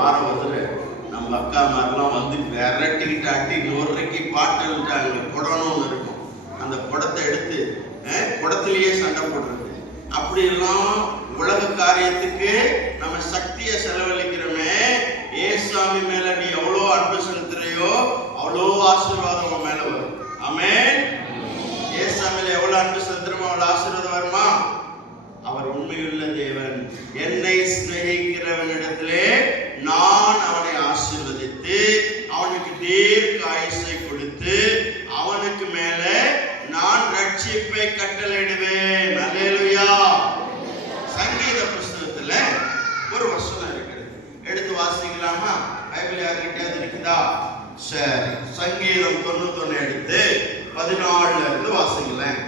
வாரம் நம்ம அக்கா மாதிரிலாம் வந்து விரட்டிக்கிட்டாட்டி 100 ரூபாய்க்கு பாட்டுட்டாங்க குடம்னு இருக்கும். அந்த குடத்தை எடுத்து குடத்திலேயே சண்டை போடுறது. அப்படியெல்லாம் உலக காரியத்துக்கு நம்ம சக்தியை செலவழிக்கிறோமே. ஏசாமி மேல நீ எவ்வளோ அன்பு செலுத்துறையோ அவ்வளோ ஆசீர்வாதம் உன் மேல வரும். ஆமென். ஏசாமில எவ்வளவு அன்பு செலுத்துறோமோ அவ்வளோ ஆசீர்வாதம் வருமா? அவர் உண்மையுள்ள தேவன். என்னை சிநேகிக்கிறவனிடத்திலே நான் அவனை ஆசீர்வதித்து அவனுக்கு தீர்க்க ஆயுசை கொடுத்து அவனுக்கு மேல நான் ரட்சிப்பை கட்டளையிடுவேன். அல்லேலூயா. சங்கீத புஸ்தகத்துல ஒரு வசனம் இருக்குது, எடுத்து வாசிக்கலாமா? பைபிள் யார்கிட்ட இருக்குதா? சரி, சங்கீதம் 91 எடுத்து 14 இருந்து வாசிக்கலாம்.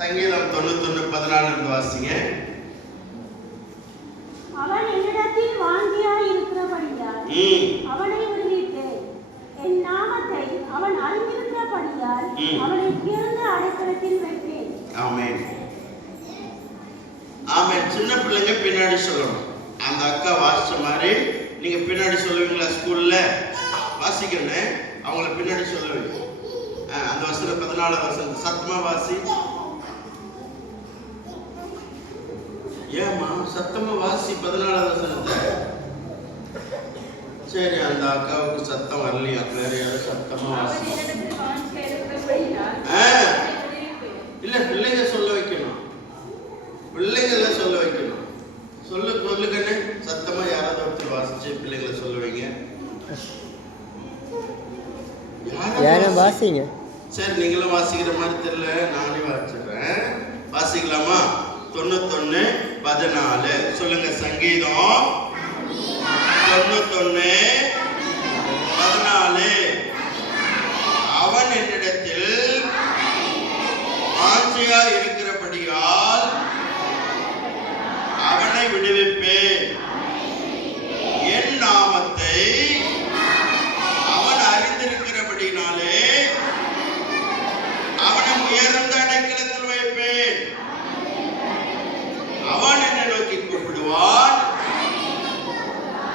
சங்கீதம் 91:14 இருந்து வாசிங்க. அவன் என்னிடத்தில் வாஞ்சியாய் இருக்கிறபடியால் அவனை விடுவிப்பேன். என் நாமத்தை அவன் அறிந்திருக்கிறபடியால் அவனை உயர்ந்த அடைக்கலத்தில் வைப்பேன். ஆமென். ஆமென். சின்ன பிள்ளைங்க பின்னாடி சொல்லணும். அந்த அக்கா வாசிச்ச மாதிரி நீங்க பின்னாடி சொல்லுவீங்களா? ஸ்கூல்ல வாசிக்கணும், அவங்கள பின்னாடி சொல்லுவீங்க. அந்த வசனம் 14 வசனம் சத்தமா வாசி. ஏமா சத்தமா வாசி 14 வசனத்தை. சரி, அந்த அக்காவுக்கு சத்தம் வரலையா? வேற யாரும் சத்தமா வாசி. இல்ல, பிள்ளைங்க சொல்ல வைக்கணும், பிள்ளைங்கள சொல்ல வைக்கணும். சொல்லுங்கன்னு சத்தமா யாராவது ஒருத்தர் வாசிச்சு பிள்ளைங்களை சொல்ல வைங்க. யாரும் வாசிங்க. சரி, நீங்களும் வாசிக்கிற மாதிரி தெரியல, நானே வாசிக்கிறேன். வாசிக்கலாமா? 91:14 சொல்லுங்க. சங்கீதம் 91:14. அவன் என்னிடத்தில் வாஞ்சையா இருக்கிறபடியால் அவனை விடுவிப்பேன். என் நாமத்தை அவன் அறிந்திருக்கிறபடினாலே அவனை உயர்ந்த அடைக்கலத்தில் வைப்பேன். அவன் என்னை நோக்கி கூப்பிடுவான்,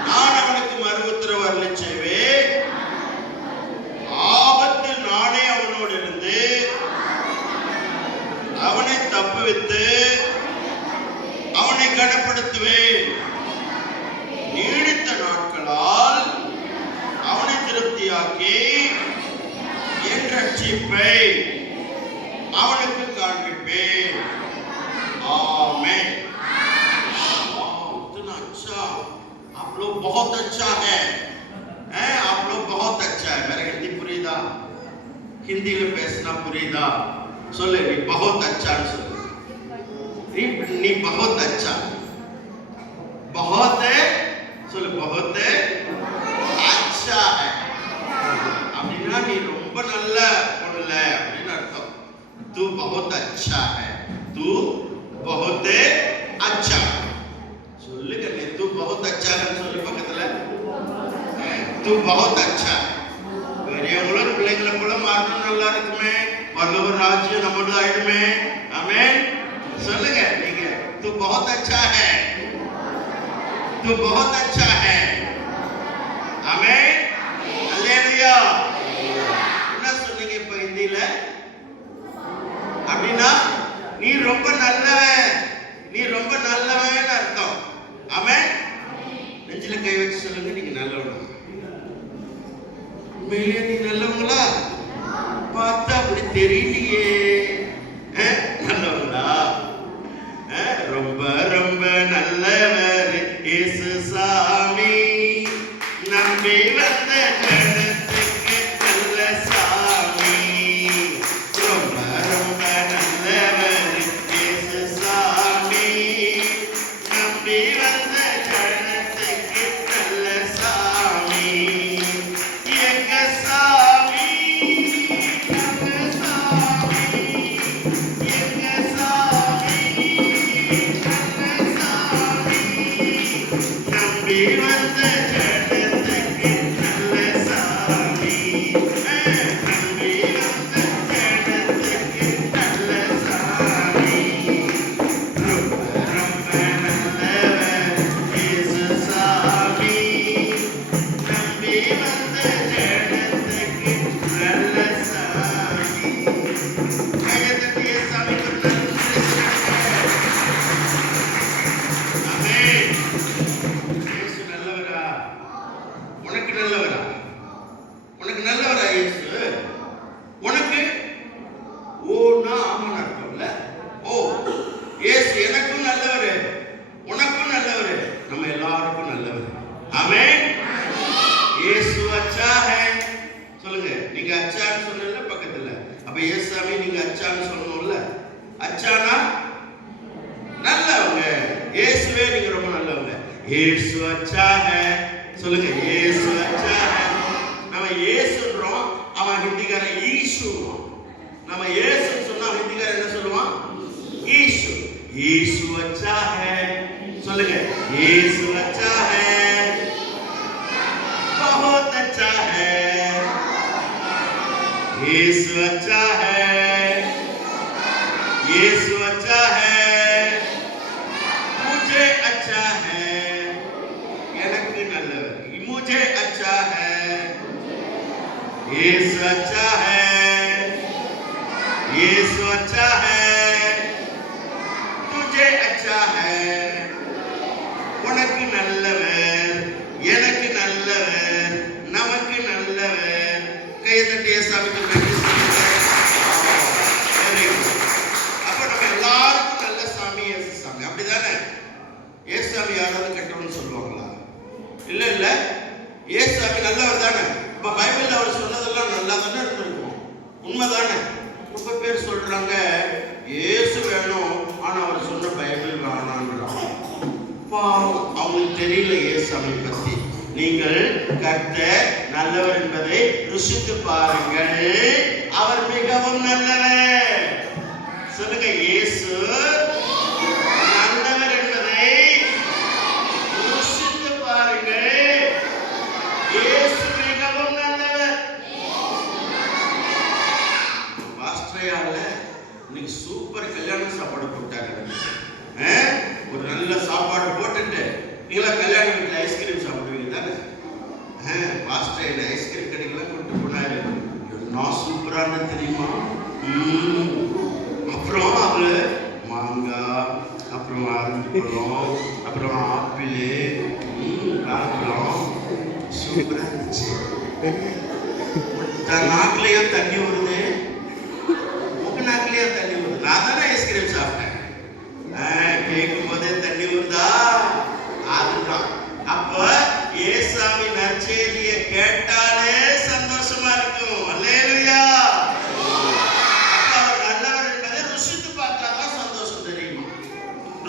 நான் அவனுக்கு மறு உத்தரவு அருளச் செய்வேன். ஆபத்தில் நானே அவனோடு இருந்து அவனை தப்புவித்து அவனை கனப்படுத்துவேன். நீடித்த நாட்களால் அவனை திருப்தியாக்கி என் ரட்சிப்பை அவனுக்கு காண்பிப்பேன். आमेन। इतना अच्छा, आप लोग बहुत अच्छा है, आप लोग बहुत अच्छा है। मेरा हिंदी पुरीदा, हिंदी में पैसना पुरीदा सोले नी बहुत अच्छा सोले नी बहुत अच्छा, बहुत है सोले बहुत है अच्छा है। அப்படினா நீ ரொம்ப நல்ல பொண்ணு அப்படின அர்த்தம். तू बहुत अच्छा है, तू बहुत अच्छा சொல்லுங்க. நீ तू बहुत अच्छा है சொல்லி பக்கத்துல तू बहुत अच्छा है. பெரியவங்களோட பிள்ளைகளை போல மாறணும், நல்லா இருக்குமே, பரலோக ராஜ்யம் நம்மளோட ஆயிடுமே. ஆமென். சொல்லுங்க நீங்க तू बहुत अच्छा है, तू बहुत अच्छा है. ஆமென். அல்லேலூயா. என்ன சொன்னீங்க இப்ப ஹிந்தில? அப்படினா நீ ரொம்ப நல்லவன், நீ ரொம்ப நல்லவன் அர்த்தம். ஆமென். நெஞ்சில கை வச்சு சொல்லுங்க, நீங்க நல்லவனா? உண்மையிலேயே நீ நல்லவங்களா? பார்த்தா அப்படி தெரியலையே. நல்லவங்களா? ரொம்ப ரொம்ப நல்லவர் இயேசு சாமி, நம்பி வந்த ஜனத்துக்கு நல்ல சாமி. ரொம்ப ரொம்ப நல்லவர் இயேசு சாமி, நம்பி வந்த ஜனத்துக்கு நல்ல சாமி. எங்க சாமி, எங்க சாமி, எங்க சாமி, நல்ல சாமி, நம்பி வந்த ஜனத்துக்கு நல்ல சாமி. நம்பி வந்த ஜனத்துக்கு நல்ல சாமி. ரொம்ப ரொம்ப நல்லவர் இயேசு எல்லாருக்கும் நல்லவர். ஆமென். இயேசு அச்சா है. சொல்லுங்க. நீங்க அச்சான்னு சொன்னீங்கல பக்கத்துல. அப்ப இயேசுவே நீங்க அச்சான்னு சொல்லணும்ல. அச்சானா நல்லவங்க. இயேசுவே நீங்க ரொம்ப நல்லவங்க. இயேசு அச்சா है. சொல்லுங்க. இயேசு அச்சா है. நம்ம இயேசுன்றோம். அவன் ஹிந்திக்காரன் ஈசுவான். நம்ம இயேசுன்னு சொன்னா ஹிந்திக்காரன் என்ன சொல்லுவான்? ஈசு. ஈசு அச்சா है. சொல்லுங்க. ஈசு அச்சா है. बहुत अच्छा है. ईसु अच्छा है. ईसु अच्छा है. मुझे अच्छा है. எனக்கு நல்லவர். मुझे अच्छा है. ईसु अच्छा है. ईसु अच्छा है. तुझे अच्छा है. உனக்கு நல்லவர். எனக்கு நல்லவர். நமக்கு நல்லவர். கையை தட்டி இயேசுவுக்கு நன்றி சொல்லுங்க. அப்ப நம்ம எல்லாருக்கும் நல்ல சாமி இயேசு சாமி. அப்படிதானே? இயேசுவை யாராவது கெட்டவன்னு சொல்லுவாங்களா? இல்ல இல்ல. இயேசுவை நல்லவர் தானே. இப்ப பைபிள்ல அவர் சொன்னதெல்லாம் நல்லா தானே இருந்திருக்கும். உண்மைதானே? ரொம்ப பேர் சொல்றாங்க இயேசு வேணும், ஆனா அவர் சொன்ன பைபிள் வேணான்றாங்க. அவங்களுக்கு தெரியல இயேசுவை பத்தி. நீங்கள் கர்த்தர் நல்லவர் என்பதை ருசித்து பாருங்கள். அவர் மிகவும் நல்லவர். சொல்லுங்க. இயேசு நல்லவர் என்பதை ருசித்து பாருங்கள். இயேசு மிகவும் நல்லவர். பாஸ்டரையால இன்னைக்கு சூப்பர் கல்யாண சாப்பாடு போட்டாங்க. ஒரு நல்ல சாப்பாடு போட்டுட்டு நீங்களா கல்யாண வீட்டில் ஐஸ்கிரீம் சாப்பிடுவீங்க தானே? பாஸ்டர் என்ன ஐஸ்கிரீம் கடைக்கெல்லாம் கூப்பிட்டு போனாரு. என்ன சூப்பரான தெரியுமா? அப்புறம் அதுல மாங்காய், அப்புறம் ஆரஞ்சு பழம், அப்புறம் ஆப்பிள், பழம் சூப்பரா இருந்துச்சு. நாக்குலயே தண்ணி வருது. உங்க நாக்குலயே தண்ணி வருது. நான் தானே ஐஸ்கிரீம் சாப்பிட்டேன். கேட்கும் போதே தண்ணி வருதா? அதுதான். அப்ப இயேசுவை நற்செய்தியை கேட்டாலே சந்தோஷமா இருக்கும். அல்லேலூயா. அப்ப அவர் நல்லவர் என்பதை ருசித்து பார்த்தாதான் சந்தோஷம் தெரியுமா?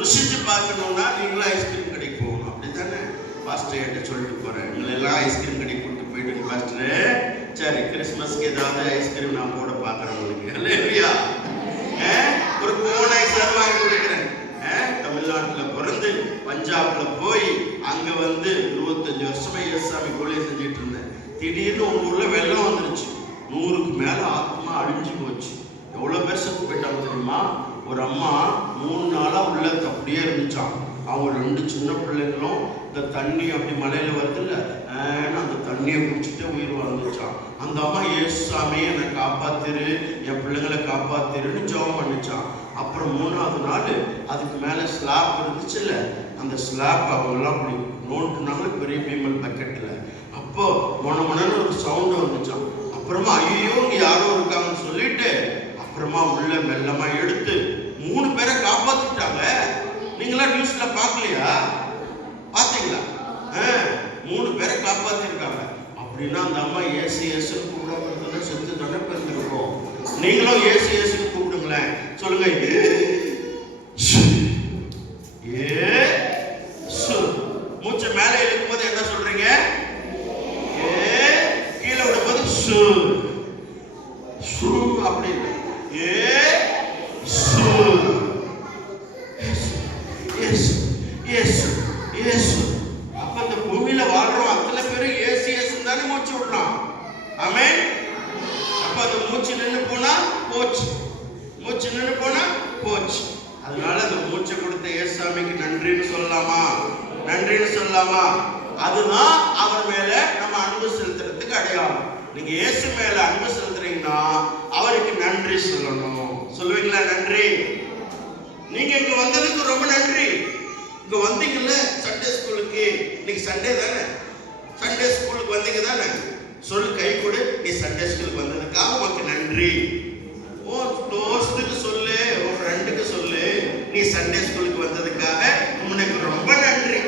ருசித்து பார்க்கணும்னா நீங்களும் ஐஸ்கிரீம் கடைக்கு போகணும். அப்படித்தானே? பாஸ்டர் கிட்ட சொல்லிட்டு போறேன், நீங்க எல்லாம் ஐஸ்கிரீம் கடைக்கு கூட்டு போயிட்டு பாஸ்டர் சரி கிறிஸ்மஸ்க்கு ஏதாவது ஐஸ்கிரீம் நான் போட பாக்குறேன் உங்களுக்கு. அல்லேலூயா. ஒரு கோன் ஐஸ் வாங்கி கொடுக்குறேன். தமிழ்நாட்டுல பிறந்து பஞ்சாப்ல போய் அங்க வந்து 25 வருஷமா இயேசுவை கோழியை செஞ்சுட்டு இருந்தேன். திடீர்னு உங்க ஊர்ல வெள்ளம் வந்துருச்சு. 100க்கு மேல ஆத்மா அழிஞ்சு போச்சு. எவ்வளவு பேர் செத்து போயிட்டாங்க தெரியுமா? ஒரு அம்மா 3 நாளா உள்ள அப்படியே இருந்துச்சான். அவங்க 2 சின்ன பிள்ளைங்களும் இந்த தண்ணி அப்படி மலையில வருதுல்ல, அந்த தண்ணியை குடிச்சுட்டு உயிர் வாழ்ந்துச்சான். அந்த அம்மா இயேசுசாமி என்னை காப்பாத்திரு, என் பிள்ளைங்களை காப்பாத்திருன்னு ஜெபம் பண்ணிச்சான். அப்புறம் 3ஆவது நாள் அதுக்கு மேல ஸ்லாப் இருந்துச்சுல்ல, அந்த ஸ்லாப் அவங்க எல்லாம் அப்படி நோண்டுனாங்க பெரிய பீமல் பக்கெட்ல. அப்போ மொனமொனன்னு ஒரு சவுண்ட் வந்துச்சான். அப்புறமா ஐயோ இங்க யாரோ இருக்காங்கன்னு சொல்லிட்டு அப்புறமா உள்ள மெல்லமா எடுத்து 3 பேரை காப்பாத்திட்டாங்க. நீங்களா நியூஸ்ல பாக்கலையா? பாத்தீங்களா? 3 பேரை காப்பாத்திருக்காங்க. அப்படின்னா அந்த அம்மா ஏசு ஏசுன்னு கூப்பிடாம செத்து தானே பிறந்திருக்கோம். நீங்களும் ஏசு ஏசுன்னு கூப்பிடுங்களேன். சொல்லுங்க. மூச்சை மேலே இழுக்கும் போது என்ன சொல்றீங்க? கீழே விடும்போது அப்படின்னு அப்ப இந்த பூமியில வாழ்றோம் அத்தனை பேரும் ஏசு ஏசுன்னு தானே மூச்சு விடுறோம். ஆமென். அப்ப அந்த மூச்சு நின்று போனா போச்சு. மூச்சு நின்று போனா போச்சு. அதனால அந்த மூச்சை கொடுத்த இயேசுசாமிக்கு நன்றின்னு சொல்லலாமா? நன்றின்னு சொல்லலாமா? அதுதான் அவர் மேல நம்ம அன்பு செலுத்துறதுக்கு அடையாளம். நீங்க இயேசு மேல அன்பு செலுத்துறீங்கன்னா அவருக்கு நன்றி சொல்லணும். சொல்லுவீங்களா? நன்றி. நீங்க இங்க வந்ததுக்கு ரொம்ப நன்றி. இங்க வந்தீங்கல்ல சண்டே ஸ்கூலுக்கு, இன்னைக்கு சண்டே தானே, சண்டே ஸ்கூலுக்கு வந்தீங்க தானே, சொல்லு கை கொடு, நீ சண்டே ஸ்கூலுக்கு வந்ததுக்காக உனக்கு நன்றி. உன் தோஸ்துக்கு சொல்லு, உன் ஃப்ரெண்டுக்கு சொல்லு, நீ சண்டே ஸ்கூலுக்கு வந்ததுக்காக உனக்கு ரொம்ப நன்றி.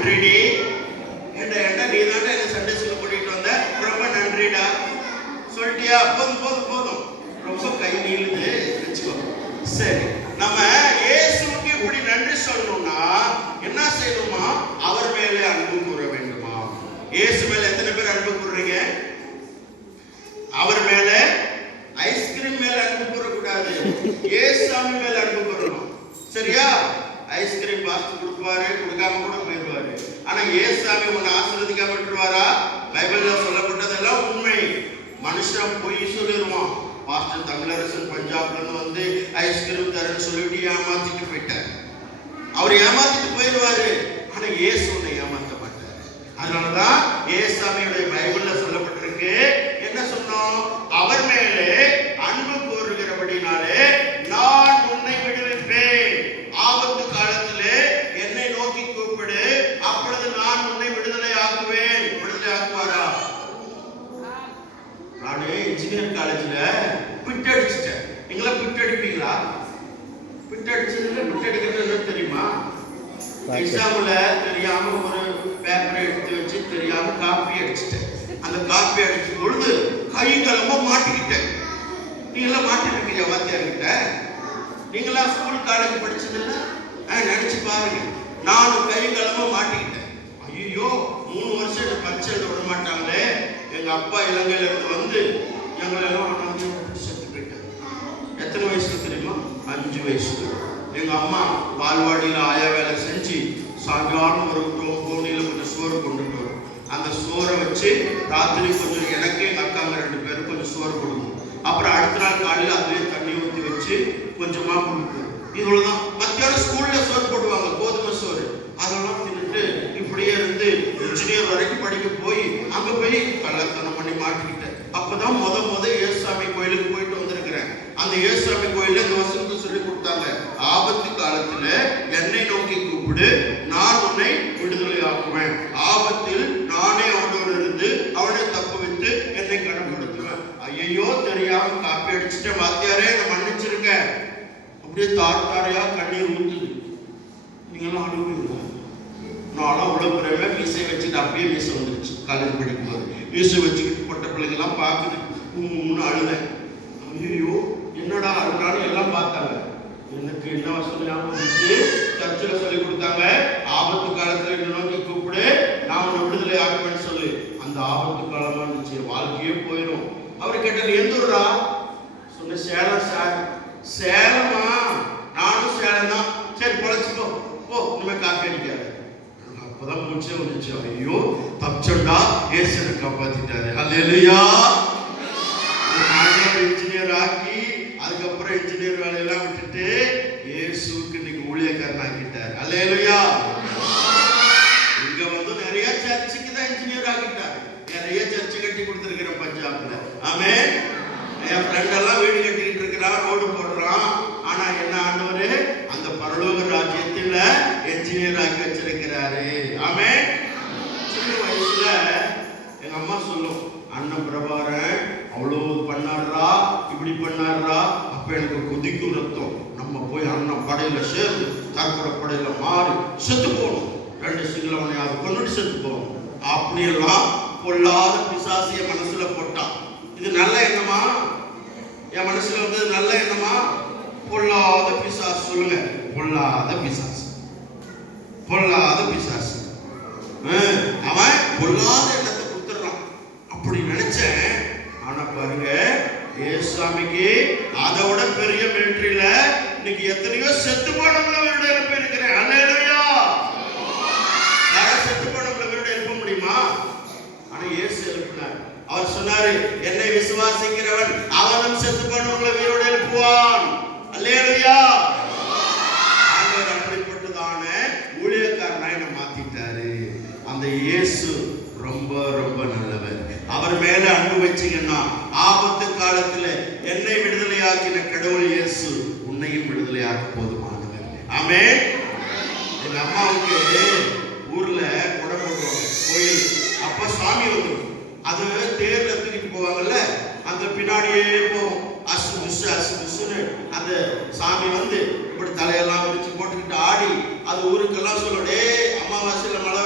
நன்றிடி. ஏண்டா நீ தானே என்ன சண்டே ஸ்கூல் கூட்டிட்டு வந்த, ரொம்ப நன்றிடா சொல்லிட்டியா? போதும் போதும் போதும், ரொம்ப கை நீளுது வச்சுக்கோ. சரி, நம்ம இயேசுவுக்கு இப்படி நன்றி சொல்லணும்னா என்ன செய்யணுமா? அவர் மேலே அன்பு கூற வேண்டுமா? இயேசு மேல எத்தனை பேர் அன்பு கூறுறீங்க? அவர் மேல ஐஸ்கிரீம் மேல அன்பு கூறக்கூடாது, இயேசுசாமி மேல அன்பு கூறணும். சரியா? ஐஸ்கிரீம் பாஸ்ட் கொடுப்பாரு, கொடுக்காம கூட போயிடுவாரு. ஆனா இயேசுசாமி உன்னை ஆசீர்வதிக்காம விட்டுருவாரா? பைபிள்ல சொல்லப்பட்டதெல்லாம் உண்மை. மனுஷன் பொய் சொல்லிடுவான். பாஸ்டர் தமிழரசன் பஞ்சாப்ல இருந்து வந்து ஐஸ்கிரீம் தரேன்னு சொல்லிட்டு ஏமாத்திட்டு போயிட்டார். அவர் ஏமாத்திட்டு போயிடுவாரு. ஆனா இயேசு உன்னை ஏமாத்த மாட்டார். அதனாலதான் இயேசுசாமியுடைய பைபிள்ல சொல்லப்பட்டிருக்கு, என்ன சொன்னோம்? அவர் மேலே அன்பு கூறுகிறபடினாலே நான் உன்னை விடுவிப்பேன். ஆபத்து காலத்திலே என்னை நோக்கி கூப்பிடு, அப்பொழுது நான் உன்னை விடுதலை ஆக்குவேன். விடுதலை ஆக்குவாரா? நானு இன்ஜினியர் காலேஜ்ல பிட் அடிச்சிட்டேன். நீங்களா பிட் அடிப்பீங்களா? பிட் அடிச்சதுல பிட் அடிக்கிறது என்ன தெரியுமா? எக்ஸாம்ல தெரியாம ஒரு பேப்பரை எடுத்து வச்சு தெரியாம காப்பி அடிச்சிட்டேன். அந்த காப்பி அடிச்ச பொழுது கைகளமா மாட்டிக்கிட்டேன். நீங்களாம் மாட்டிருக்கீங்க வாத்தியார்கிட்ட? நீங்களா ஸ்கூல் காலேஜ் படிச்சதில்ல? நினைச்சு பாருங்க. நானும் கைகளமா மாட்டிக்கிட்டேன். ஐயோ, 3 வருஷம் என்ன பரீட்சை எழுத விட மாட்டாங்களே. எங்க அப்பா இலங்கையில இருந்து வந்து எங்களெல்லாம் செத்து போயிட்டாரு. எத்தனை வயசுல தெரியுமா? 5 வயசுல. எங்க அம்மா பால்வாடியில ஆயா வேலை செஞ்சு சாயங்காலம் ஒரு கோணியில கொஞ்சம் சோறு கொண்டுட்டு வரும். அந்த சோறை வச்சு ராத்திரி கொஞ்சம் எனக்கு எங்க அக்காங்க 2 பேரும் கொஞ்சம் சோறு கொடுக்கும். அப்புறம் அடுத்த நாள் காலையில் அதுலேயே தண்ணி ஊற்றி வச்சு கொஞ்சமா கொடுக்கும். இவ்வளவுதான். மத்தியானம் ஸ்கூல்ல சோறு போடுவாங்க, கோதுமை சோறு. அதெல்லாம் தின்னுட்டு இப்படியே இருந்து இன்ஜினியர் வரைக்கும் படிக்க போய் அங்க போய் கள்ளத்தனம் பண்ணி மாட்டிக்கிட்டேன். அப்பதான் முத இயேசுசாமி கோயிலுக்கு போயிட்டு வந்திருக்கிறேன். அந்த இயேசுசாமி கோயில்ல இந்த வசனத்தை சொல்லி கொடுத்தாங்க. ஆபத்து காலத்துல என்னை நோக்கி கூப்பிடு, நான் உன்னை விடுதலை ஆக்குவேன். ஆபத்தில் நானே அவனோடு இருந்து அவனை தப்பு வைத்து என்னை கனப்படுத்துவேன். ஐயோ, தெரியாம காப்பி அடிச்சுட்டு வாத்தியாரே என்னை மன்னிச்சிருங்க. அப்படியே தாரையா கண்ணீர் ஊத்துது. நீங்களாம் அனுபவிங்க. நானும் அவ்வளவு பிறகு மீசை வச்சுட்டு அப்படியே மீசை வந்துருச்சு. காலேஜ் படிக்கும் போது மீசை வச்சுக்கிட்டு பொட்ட பிள்ளைங்கெல்லாம் பார்க்குது. அழுதேன். ஐயோ, என்னடா அழுறான்னு எல்லாம் பார்த்தாங்க. எனக்கு என்ன வசனம் ஞாபகம் வந்துச்சு? சர்ச்சில் சொல்லி கொடுத்தாங்க, ஆபத்து காலத்துல என்ன நோக்கி கூப்பிடு, நான் உன்னை விடுதலை ஆக்குவேன்னு சொல்லு. அந்த ஆபத்து காலமா இருந்துச்சு, வாழ்க்கையே போயிடும். அவர் கேட்டார், எந்த ஊரா? சொன்ன, சேலம் சார். சேலமா? நானும் சேலம் தான். சரி, பொழைச்சிக்கோ, போ, இனிமே காப்பி அடிக்காது. அப்பதான் மூச்சே வந்துச்சு. ஐயோ, தப்பிச்சோண்டா, இயேசு காப்பாத்திட்டாரு. அல்லேலூயா. இன்ஜினியர் ஆக்கி அதுக்கப்புறம் இன்ஜினியர் வேலையெல்லாம் விட்டுட்டு இயேசுக்கு இன்னைக்கு ஊழியக்காரன் ஆக்கிட்டார். அல்லேலூயா. இங்க வந்து நிறைய சர்ச்சுக்கு தான் இன்ஜினியர் ஆக்கிட்டார். நிறைய சர்ச்சு கட்டி கொடுத்துருக்கிறேன் பஞ்சாப்ல. ஆமென். என் ஃப்ரெண்ட் எல்லாம் வீடு கட்டிக்கிட்டு இருக்கிறான், ரோடு போடுறான். ஆனா என்ன ஆண்டவரு அந்த பரலோக ராஜ்யத்துல என்ஜினியர் ஆக்கி வச்சிருக்கிறாரு. ஆமென். சின்ன வயசுல எங்க அம்மா சொல்லும், அண்ணன் பிரபாரன் அவ்வளவு பண்ணாரா, இப்படி பண்ணாரா. அப்ப எனக்கு கொதிக்கும் ரத்தம். நம்ம போய் அண்ணன் படையில சேர்ந்து தற்கொலை படையில மாறி செத்து போகணும். 2 சிங்களவனையாவது கொண்டுட்டு செத்து போகணும். அப்படியெல்லாம் பொல்லாத பிசாசிய மனசுல போட்டான். இது நல்ல எண்ணமா? என் மனசுல வந்து நல்ல எண்ணமா? பொல்லாத பிசாசு. சொல்லுங்க, பொல்லாத பிசாசு. பொல்லாத பிசாசு. அவன் பொல்லாத எண்ணத்தை கொடுத்துடுறான். அப்படி நினைச்சேன். ஆனா பாருங்க, இயேசுசாமிக்கு அதை விட பெரிய மிலிட்டரியில இன்னைக்கு எத்தனையோ செத்து போனவங்களை விட எழுப்பி இருக்கிறேன். அல்லேலூயா. யாரும் செத்து போனவங்களை விட எழுப்ப முடியுமா? ஆனா இயேசு எழுப்பினார். அவர் சொன்னாரு, என்னை விசுவாசிக்கிறவன் அவனும் செத்து போனவங்களை வீரோடு எழுப்புவான். அல்லேலூயா. ஆண்டவர் அப்படிப்பட்டதான ஊழியக்காரனாய் என்னை மாத்திட்டாரு. அந்த இயேசு ரொம்ப ரொம்ப நல்லவர். அவர் மேல அன்பு வச்சீங்கன்னா ஆபத்து காலத்துல என்னை விடுதலையாக்கின கடவுள் இயேசு உன்னையும் விடுதலையாக்க போதுமானவர். ஆமென். எங்க அம்மாவுக்கு ஊர்ல குடம் போடுவாங்க கோயில். அப்ப சாமி வந்துடும். அது தேர்ல தூக்கிட்டு போவாங்கல்ல, அந்த பின்னாடியே போகும். அசு புசுன்னு அந்த சாமி வந்து இப்படி தலையெல்லாம் விரிச்சு போட்டுக்கிட்டு ஆடி அது ஊருக்கெல்லாம் சொல்லும், டே அமாவாசையில மழை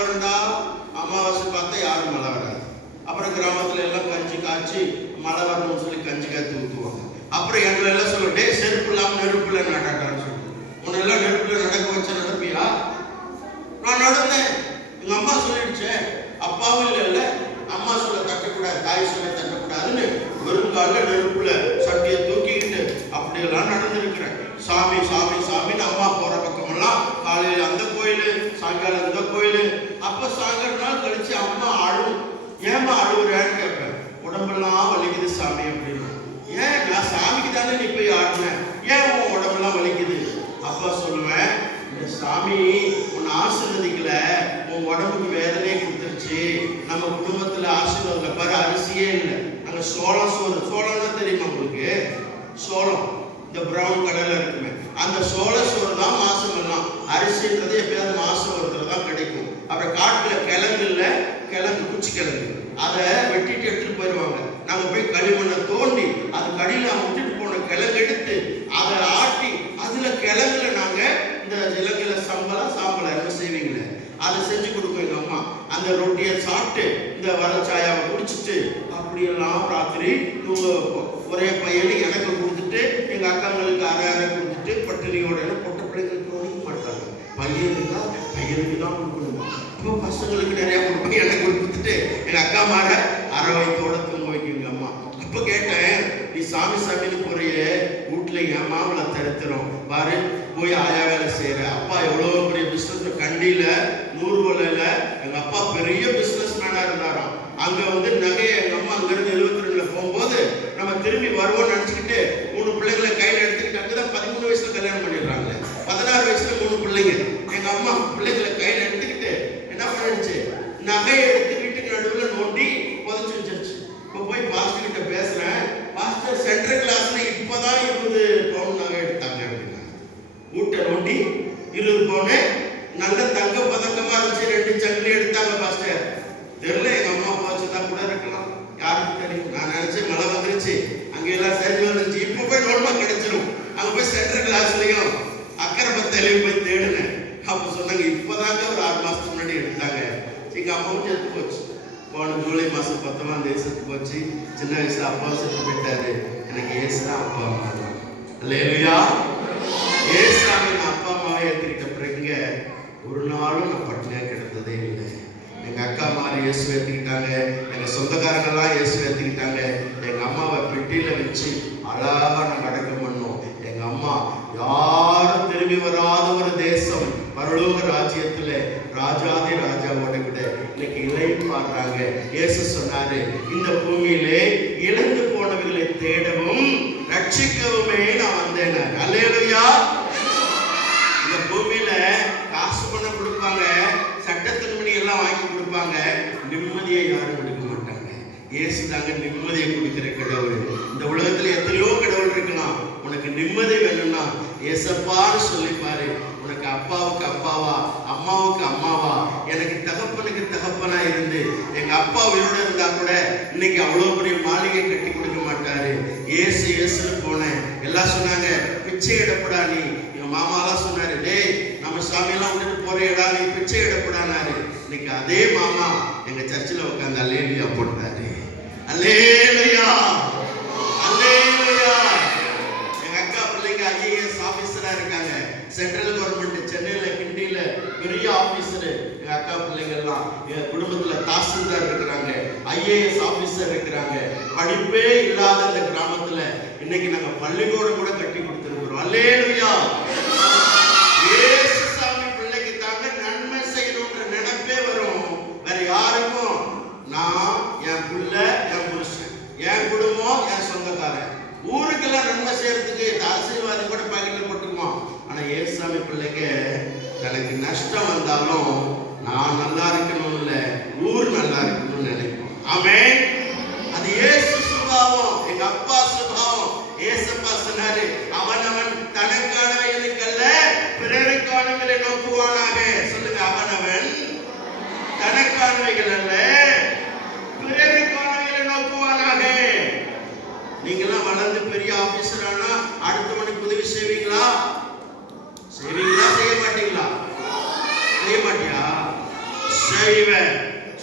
அப்புறம் எங்களை எல்லாம் சொல்லுட்டே செருப்பு இல்லாம நெருப்புல நடட்டான்னு சொல்லி, உன்னெல்லாம் நெருப்புல நடக்க வச்ச நடப்பியா? நான் நடந்தேன். எங்க அம்மா சொல்லிடுச்சே, அப்பாவும் இல்ல, அம்மா சொல்ல தட்டக்கூடாது, தாய் சொல்ல தட்டக்கூடாதுன்னு வெறுங்கால நெருப்புல சட்டியை தூக்கிக்கிட்டு அப்படியெல்லாம் நடந்திருக்கிறேன். சாமி சாமி சாமின்னு அம்மா போற பக்கமெல்லாம் காலையில அந்த கோயிலு, சாயங்காலம் இந்த கோயிலு. அப்ப சாயங்காலம் நாள் கழிச்சு அம்மா அழுவும். ஏமா அழுவுறேன்னு கேட்பேன். உடம்பெல்லாம் வலிக்குது சாமி அப்படின்னு. ஏன்? நான் சாமிக்கு தானே நீ போய் ஆடுனேன், ஏன் உன் உடம்பெல்லாம் வலிக்குது? அப்பா சொல்லுவேன், இந்த சாமி உன்னை ஆசீர்வதிக்கல, உன் உடம்புக்கு வேதனையை கொடுத்துருச்சு. நம்ம குடும்பத்துல ஆசீர்வாதம் பாரு, அரிசியே இல்லை, நாங்க சோளம் சோறு. சோளம்னா தெரியுமா உங்களுக்கு? சோளம் இந்த பிரவுன் கடலை இருக்குமே, அந்த சோள சோறு தான் மாசம் எல்லாம். அரிசின்றது எப்பயாவது மாசம் ஒருத்தர் தான் கிடைக்கும். அப்புறம் காட்டுல கிழங்கு இல்லை, கிழங்கு குச்சி கிழங்கு, அதை வெட்டிட்டு எடுத்துட்டு போயிடுவாங்க. நாங்க போய் களிமண்ணை தோண்டி அது கடியில விட்டுட்டு போன கிழங்கு எடுத்து அதை ஆட்டி அதுல கிழங்குல நாங்க இந்த இலங்கையில சாம்பலா என்ன செய்வீங்களே அதை செஞ்சு கொடுக்கும் எங்க அம்மா. அந்த ரொட்டியை சாப்பிட்டு இந்த வரச்சாயாவை குடிச்சிட்டு அப்படியெல்லாம் ராத்திரி தூங்க வைப்போம். ஒரே பையனு எனக்கு கொடுத்துட்டு எங்க அக்காங்களுக்கு அரை கொடுத்துட்டு பட்டினியோட பொட்ட பிள்ளைங்களுக்கு கொடுக்க மாட்டாங்க. பையனுக்கு தான் கொடுக்கணுமா? இப்போ பசங்களுக்கு நிறைய கொடுப்பாங்க, எனக்கு கொடுத்துட்டு எங்க அக்கா மாற அரை வயத்தோட தூங்க வைக்குங்க அம்மா. அப்ப கேட்டேன், நீ சாமி சாமின்னு போறியே, வீட்டுல என் மாமலை தடுத்துரும் பாரு, போய் ஆயா வேலை செய்யற. அப்பா எவ்வளவு பெரிய பிசினஸ், கண்டியில 100 வலையில எங்க அப்பா பெரிய பிசினஸ் மேனா இருந்தாராம். அங்க வந்து நகையை எங்க அம்மா அங்க இருந்து 72ல போகும்போது நம்ம திரும்பி வருவோம்னு நினைச்சுக்கிட்டு 3 பிள்ளைங்களை கையில எடுத்துக்கிட்டு, அங்கதான் 13 வயசுல கல்யாணம் பண்ணிடுறாங்க, 16 வயசுல 3 பிள்ளைங்க. எங்க அம்மா பிள்ளைங்களை கையில எடுத்துக்கிட்டு என்ன பண்ணிடுச்சு, நகையை எடுத்து வீட்டுக்கு நடுவுல நோண்டி புதைச்சு வச்சிருச்சு. இப்ப போய் பாஸ்டர் கிட்ட பேசுறேன், பாஸ்டர் சென்ட்ரல் கிளாஸ்ல இப்பதான் 20 பவுன் நகை எடுத்தாங்க அப்படின்னா. வீட்டை நோண்டி 20 பவுனு நல்ல தங்க பதக்கமா இருந்துச்சு, 2 சங்கிலி எடுத்தாங்க பாஸ்டர். தெரியல, எங்க அம்மா போச்சுதான் கூட இருக்கலாம், யாருக்கு தெரியும். நான் நினைச்சேன் மழை வந்துருச்சு, அங்க எல்லாம் சரிஞ்சு வந்துருச்சு, இப்ப போய் நோட்டமா கிடைச்சிடும். அங்க போய் சென்ட்ரல் கிளாஸ்லயும் அக்கறை பத்திலையும் போய் தேடுனேன். அப்ப சொன்னாங்க இப்பதாங்க ஒரு 6 மாசத்துக்கு முன்னாடி எடுத்தாங்க. எங்க அம்மாவும் செத்து போச்சு. போன ஜூலை மாசம் 19ஆம் தேதி செத்து போச்சு. சின்ன வயசுல அப்பாவும் செத்து போயிட்டாரு. எனக்கு ஏசுதான் அப்பா அம்மா தான். அல்லேலூயா. ஏசாமி அப்பா அம்மாவை ஏத்துக்கிட்ட பிறகுங்க ஒரு நாளும் நான் பட்டினியா கிடந்ததே இல்லை. எங்க அக்கா மாறி இயேசு ஏத்துக்கிட்டாங்க, எங்க சொந்தக்காரங்கெல்லாம் இயேசு ஏத்துக்கிட்டாங்க. எங்க அம்மாவை பெட்டியில வச்சு அழகா நாங்க அடக்கம் பண்ணோம். எங்க அம்மா யாரும் திரும்பி வராத ஒரு தேசம் பரலோக ராஜ்யத்துல ராஜாதி ராஜாவோட விட இன்னைக்கு இளைப்பாடுறாங்க. இயேசு சொன்னாரு, இந்த பூமியிலே இழந்து போனவர்களை தேடவும் ரட்சிக்கவுமே நான் வந்தேன். அல்லேலூயா. இந்த பூமியில காசு பணம் கொடுப்பாங்க, சட்டத்தின்படி எல்லாம் வாங்கி கொடுப்பாங்க, நிம்மதியை யாரும் கொடுக்க மாட்டாங்க. இயேசு தாங்க நிம்மதியை கொடுக்கிற கடவுள். இந்த உலகத்துல எத்தனையோ கடவுள் இருக்கலாம், உனக்கு நிம்மதி வேணும்னா ஏசப்பான்னு சொல்லிப்பாரு. உனக்கு அப்பாவுக்கு அப்பாவா, அம்மாவுக்கு அம்மாவா, எனக்கு தகப்பனுக்கு தகப்பனா இருந்து எங்க அப்பா உயிரோட இருந்தா கூட இன்னைக்கு அவ்வளவு பெரிய மாளிகை கட்டி கொடுக்க மாட்டாரு. ஏசு ஏசுன்னு போனேன், எல்லாம் சொன்னாங்க பிச்சை எடுப்படா நீ. எங்க மாமாலாம் சொன்னாரு, டேய் நம்ம சாமியெல்லாம் விட்டுட்டு போறேடா, நீ பிச்சை எடுப்படானாரு. இன்னைக்கு அதே மாமா எங்க சர்ச்சில் உட்காந்து அல்லேலூயா போட்டாரு. அல்லேலூயா, அல்லேலூயா. எங்க அக்கா பிள்ளைங்க IAS ஆபீசரா இருக்காங்க, சென்ட்ரல் கவர்மெண்ட் சென்னையில கிண்டியில பெரிய ஆபீசர். எங்க அக்கா பிள்ளைங்க எல்லாம் எங்க குடும்பத்துல தாசில்தார் இருக்கிறாங்க, IAS ஆபீசர் இருக்கிறாங்க. படிப்பே இல்லாத இந்த கிராமத்துல இன்னைக்கு நாங்க பள்ளிக்கூடம் கூட கட்டி கொடுத்துருக்கிறோம். அல்லேலூயா. இயேசு சாமி பிள்ளைக்கு தாங்க நன்மை செய்யணும்ன்ற நினைப்பே வரும். வேற யாருக்கும் நான், என் பிள்ளை, என் புருஷன், என் குடும்பம், என் சொந்தக்காரன், ஊருக்கெல்லாம் நன்மை செய்யறதுக்கு அரசியல்வாதி கூட பாக்கெட்ல போட்டுக்குவோம். ஆனா ஏசாமி பிள்ளைங்க எனக்கு நஷ்டம் வந்தாலும் நான் நல்லா இருக்கணும் இல்ல, ஊர் நல்லா இருக்கணும்னு நினைப்போம். ஆமென். அது இயேசு சுபாவம், எங்க அப்பா சுபாவம். ஏசப்பா சொன்னாரு, அவனவன் தனக்கானவைகளுக்கல்ல பிறருக்கானவைகளை நோக்குவானாக. சொல்லுங்க, அவனவன் தனக்கானவைகள் அல்ல பிறருக்கானவைகளை நோக்குவானாக. நீங்கெல்லாம் வளர்ந்து பெரிய ஆபீசர் ஆனா அடுத்தவனுக்கு உதவி செய்வீங்களா? செய்வீங்களா? செய்ய மாட்டீங்களா? செய்ய மாட்டியா? செய்வேன்,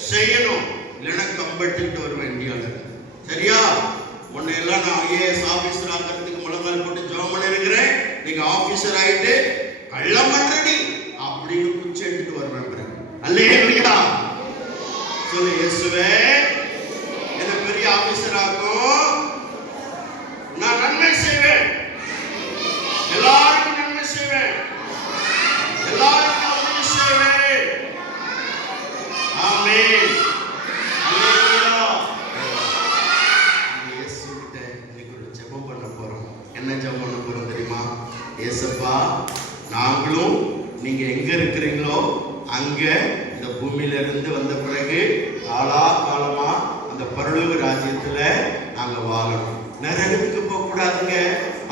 செய்யணும். இல்லைன்னா கம்பெடுத்துக்கிட்டு வருவேன் இந்தியாவில். சரியா? உன்னை எல்லாம் நான் IAS ஆபீசர் ஆகிறதுக்கு முழங்கால் போட்டு ஜெபம் பண்ணி இருக்கிறேன், நீங்க ஆபீசர் ஆயிட்டு கள்ளம் பண்றடி அப்படின்னு குச்சி எடுத்துட்டு வருவேன். அல்லேலூயா சொல்லு. இயேசுவே என்ன பெரிய ஆபீசர் ஆக்கும், நான் நன்மை செய்வேன், எல்லாருக்கும் நன்மை செய்வேன், எல்லாருக்கும் உதவி செய்வேன். ஆமென். அல்லேலூயா. இயேசு கிட்ட இன்னைக்கு ஒரு ஜெபம் பண்ண போறோம். என்ன ஜெபம் பண்ண போறோம் தெரியுமா? இயேசுப்பா, நாங்களும் நீங்க எங்க இருக்கிறீங்களோ அங்க இந்த பூமியில இருந்து வந்த பிறகு காலா காலமா அந்த பரலோக ராஜ்யத்துல நாங்க வாழணும். நரகத்துக்கு போக கூடாதுங்க.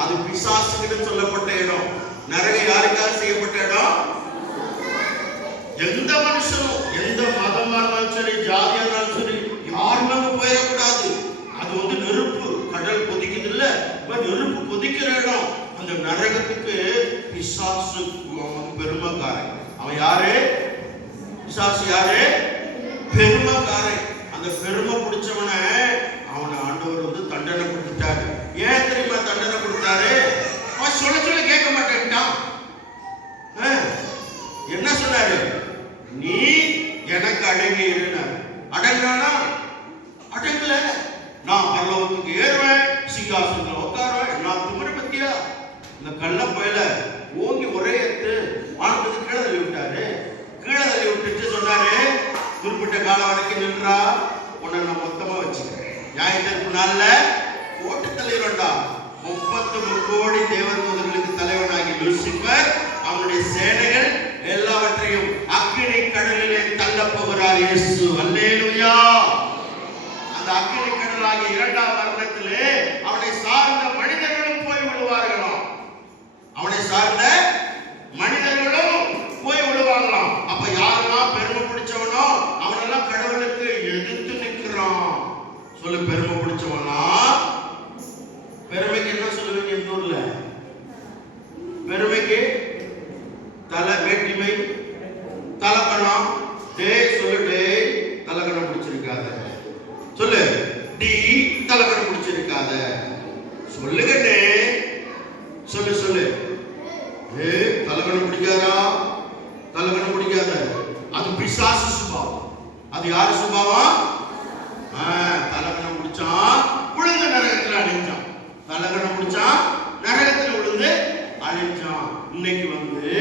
அது பிசாசுகிட்ட சொல்லப்பட்ட இடம். நரகம் யாருக்காக செய்யப்பட்ட இடம்? எந்த மனுஷனும் எந்த மதமா இருந்தாலும் சரி, ஜாதியா இருந்தாலும் சரி, யாருமே அங்க போயிடக்கூடாது. அது வந்து நெருப்பு, கடல் கொதிக்குது இல்ல, நெருப்பு கொதிக்கிற இடம். அந்த நரகத்துக்கு பிசாசு பெருமைக்காரன். அவன் யாரு? பிசாசு யாரு? பெருமைக்காரன். அந்த பெருமை பிடிச்சவனை அவனை ஆண்டவர் வந்து தண்டனை கொடுத்துட்டாரு. ஏன் தெரியுமா தண்டனை கொடுத்தாரு? அவன் சொல்ல கேட்க மாட்டேன்ட்டான். என்ன சொன்னாரு? நீ எனக்கு அடங்கி இருந்தார். அடங்கானா? அடங்கல. நான் பரலோகத்துக்கு ஏறுவேன், சிங்காசனத்துல உட்காருவேன், நான் திமிரு பத்தியா? இந்த கள்ள பயில ஓங்கி ஒரே எடுத்து வானத்துக்கு கீழே தள்ளி விட்டாரு. கீழே தள்ளி விட்டுட்டு சொன்னாரு, குறிப்பிட்ட காலம் வரைக்கும் நின்றா, உன்னை நான் மொத்தமா வச்சுக்கிறேன். நியாயத்தீர்ப்பு நாள்ல ஓட்டு தலைவன்டா. 33 கோடி தேவதூதர்களுக்கு தலைவனாகி லூசிபர் அவனுடைய சேனைகள் எல்லாவற்றையும் அக்கினி கடலிலே தள்ள போகிறார் இயேசு. அல்லேலூயா. அந்த அக்கினி கடலாகிய 2ஆம் மரணத்திலே அவனை சார்ந்த மனிதர்களும் போய் விடுவார்களாம். அவனை சார்ந்த மனிதர்களும் போய் விடுவாங்களாம். அப்ப யாரெல்லாம் பெருமை பிடிச்சவனோ அவனெல்லாம் கடவுளுக்கு எதிர்த்து நிற்கிறான். சொல்லு, பெருமை பிடிச்சவனா? பெருமைக்கு என்ன சொல்லுவீங்க இந்த ஊர்ல? பெருமைக்கு தலை வேட்டிமை, தலக்கணம். டே சொல்லு, டே தலக்கணம் பிடிச்சிருக்காத. சொல்லு, டி தலக்கணம் பிடிச்சிருக்காத. சொல்லுங்க, சொல்லு சொல்லு. ஏ தலக்கணம் பிடிக்காதா? தலக்கணம் பிடிக்காத. அது பிசாசு சுபாவம். அது யாரு சுபாவம்? தலக்கணம் பிடிச்சான் விழுந்து நரகத்துல அழிஞ்சான். தலக்கணம் பிடிச்சான் நரகத்துல விழுந்து அழிஞ்சான். இன்னைக்கு வந்து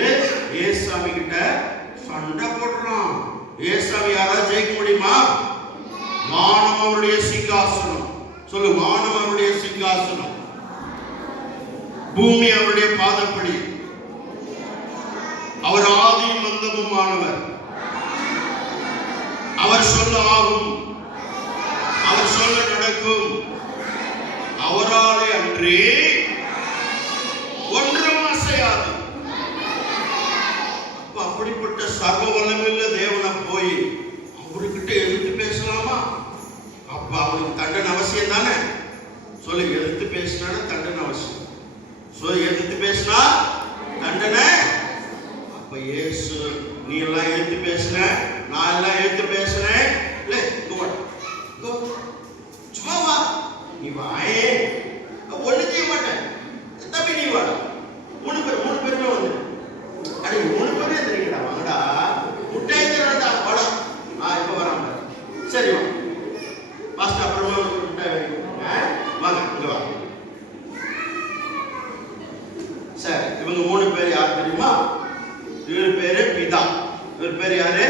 ஏசாமி கிட்ட சண்டை போடுறான். ஏசாமி யாராவது ஜெயிக்க முடியுமா? வானம் அவருடைய சிங்காசனம். சொல்லு, வானம் அவருடைய சிங்காசனம், பூமி அவருடைய பாதப்படி. அவர் ஆதியும் அந்தமுமானவர். அவர் சொல்ல ஆகும், அவர் சொல்ல நடக்கும். அவராலே அன்றி ஒன்றும் அசையாது. அப்படிப்பட்ட சர்வ வல்லமையுள்ள தேவனை போய் அவர்கிட்ட எதிர்த்து பேசலாமா? அப்ப அவனுக்கு தண்டனை அவசியம் தானே? சொல்லு, எதிர்த்து பேசினா தண்டனை அவசியம். எதிர்த்து பேசினா தண்டனை. அப்ப இயேசு, நீ எல்லாம் எடுத்து பேசுன, நான் எல்லாம் எடுத்து பேசுனேன். சும்மா வா, நீ வாயே, ஒண்ணு செய்ய மாட்டேன். தம்பி நீ வாடா. 3 பேருமே வந்து அடி 3 பேரே தெரியுடா. வாங்கடா, முட்டை தரடா, வாடா. இப்ப வராம சரி வா பாஸ்டர், அப்புறமா முட்டை வாங்க, இங்க வா. சரி, இவங்க 3 பேர் யார் தெரியுமா? இவர் பேரு பிதா. இவர் பேர் யாரு?